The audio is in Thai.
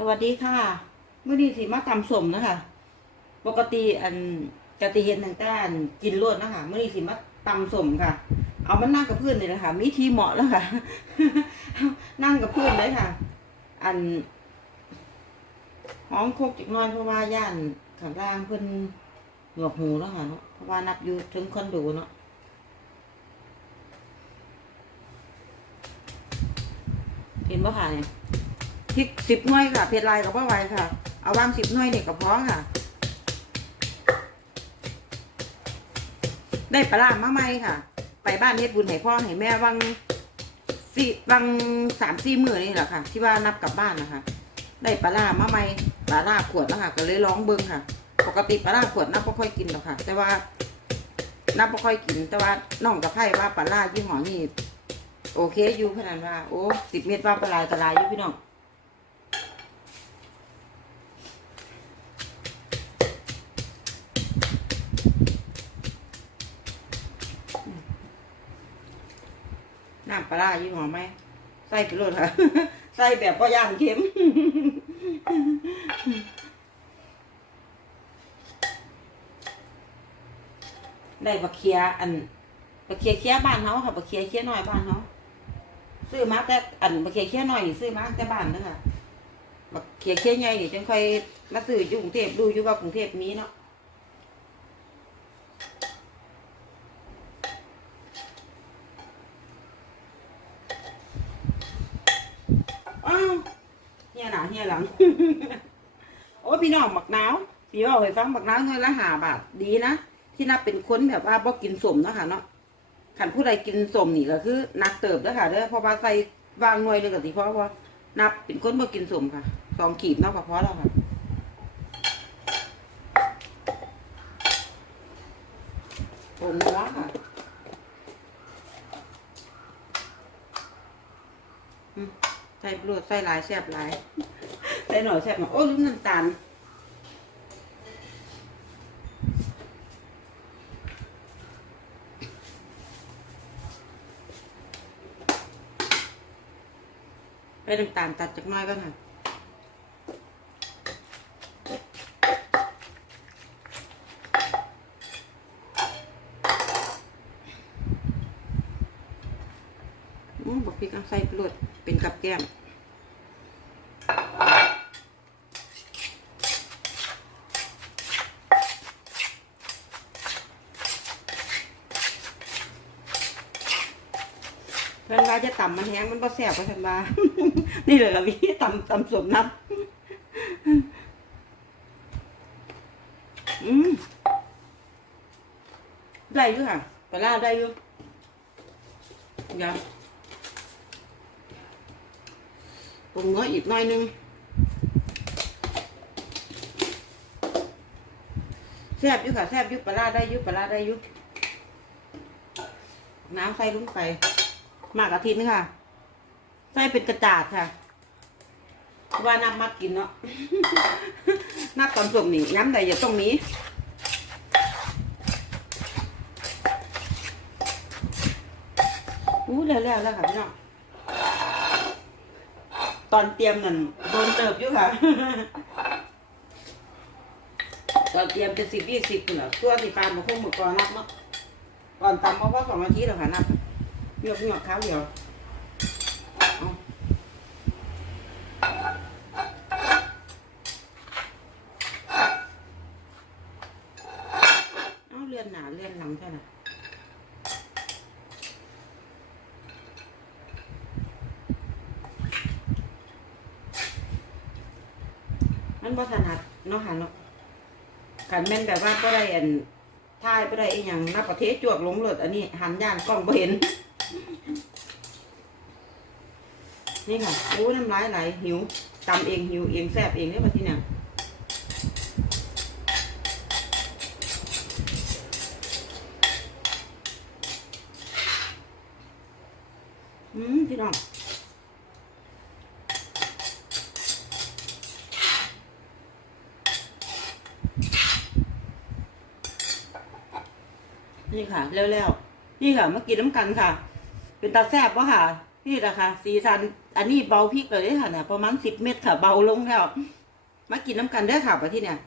สวัสดีค่ะเมื่อนี้สิมาตำสมนะคะ ปกติอันกติเห็นต่างแต่นกินรวดนะคะเมื่อนี้สิมาตำสมค่ะ เอามันนั่งกับเพื่อนเลยนะคะมีทีเหมาะแล้วค่ะ นั่งกับเพื่อนเลยค่ะ อันห้องโคกจิกน้อยเพราะว่าย่านข้างล่างเพื่อนหนวกหูแล้วค่ะเนาะเพราะว่านับอยู่ถึงคอนโดเนาะเห็นปะค่ะเนี่ย ริกสิบหน่วยค่ะเพชรลายกับพ่อไว้ค่ะ เอาวางสิบหน่วยเนี่ยกับพอค่ะ ได้ปลาร้ามาใหมค่ะ ไปบ้านเฮ็ดบุญให้พ่อให้แม่วังสี่วังสามสี่มือนี่แหละค่ะ ที่ว่านับกลับบ้านนะคะ ได้ปลาร้ามาใหมปลาร้าขวดแล้วค่ะก็เลยร้องเบิ้งค่ะ ปกติปลาร้าขวดนับไม่ค่อยกินหรอกค่ะ แต่ว่านับไม่ค่อยกิน แต่ว่าน้องกับไพ่ว่าปลาร้ายี่ห้อนี่โอเคอยู่ขนาดว่า โอ้สิบเม็ดว่าปลาลายปลาลายอยู่พี่น้อง ปลาร้ายี่ห้อไหมใส่ไปเลยค่ะ ใส่แบบพ่อย่างเค็มได้บักเคียอันบักเคียเคียบ้านเขาค่ะบักเคียเคียน้อยบ้านเขาซื้อมาแต่อันบักเคียเคียน้อยนี่ซื้อมาแต่บ้านเด้อค่ะบักเคียเคียใหญ่นี่จังค่อยมาซื้ออยู่กรุงเทพดูอยู่ว่ากรุงเทพมีเนาะ อ้าวเฮียหนาเฮียหลัง โอ้พี่น้องบักนาวพี่บอกให้ฟังบักนาวหน่วยละหาบาทดีนะที่นับเป็นคนแบบว่าบ่กินสมเนาะค่ะเนาะขันผู้ใดกินสมนี่ก็คือนักเติบเด้อค่ะเด้อเพราะว่าใส่วางหน่วยหนึงก็สิพราะว่านับเป็นคนบ่กินสมค่ะสองขีดเนาะก็พอแล้วค่ะผมเนื้อค่ะอืม ใส่ลวดใส่หลายแซ่บหลายใส่หน่อยแซ่บหน่อยโอ้ลืมน้ำตาลไปน้ำตาลตัดจากน้อยก็ค่อย มบอกพริกเอาใส่ลวดเป็นกับแก้มเพื่อนว่าจะต่ำมันแห้งมันบ่แสบก็ทันว่า นี่เลยละวิต่ำต่ำสมนับอืมได้อยู่ค่ะปลาร้าได้อยู่เดี๋ยวปรุ งเนื้ออีกหน่อยหนึงแซ่บยู่ค่ะแซ่บยู่ปลาได้ยู่ปลาได้ยู่น้ำใส่ลงไปมากอาทิตย์นึงค่ะใส่เป็นกระจาดค่ะ ว่าน้ำมัดกินเนาะน้ำตอนสมนี่ย้ำใดอย่าต้องนี้อู้แล้วแล้วแล้วค่ะพี่น้อง ตอนเตรียมนั่นโดนเติบอยู่ค่ะ ตอนเตรียมจะสิบยี่สิบเหรอตัวสิฟานมาคงหมดก่อนนับเนาะก่อนตำเพราะว่าสองนาทีแล้วค่ะนับเลือกเงือกข้าวเดียวเอาเลื่อนหนาเลื่อนหลังใช่ไหม มันบ่ถนัดเนาะค่ะเนาะขันแม่นแบบว่าก็ได้อันท่ายก็ได้อีหยังนับประเทศจวกหลงเหลิดอันนี้ หันย่านกล้องบ่เห็น นี่ค่ะโอ้น้ำลายไหลหิวตำเองหิวเองแซ่บเองเนี่ยมาที่เนี่ยอืมพี่น้อง นี่ค่ะแล้วๆนี่ค่ะเมื่อกี้น้ำกันค่ะ เป็นตาแซ่บวะค่ะ นี่แหละค่ะสีสันอันนี้เบาพริกเลยค่ะเนี่ยประมาณสิบเม็ดค่ะ เบาลงแล้วมากินน้ำกันได้ค่ะประที่เนี่ย